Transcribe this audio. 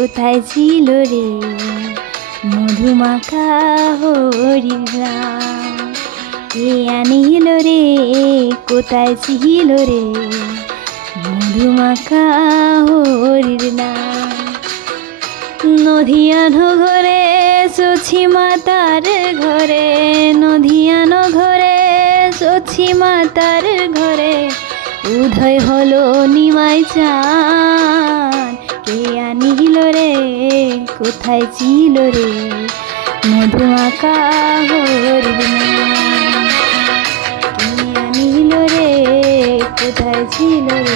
কোথায় ছিল রে মধুমাখা হরির নাম? কে আনিল রে কোথায় ছিল রে মধুমাখা হরির নাম? নদিয়ানো ঘরে সছি মাতার ঘরে, নদিয়ানো ঘরে সছি মাতার ঘরে উদয় হলো নিমাই চাঁদ। কে আনিল রে কোথায় ছিল রে মধুমাখা হরির নাম? কে আনিল রে কোথায় ছিল রে?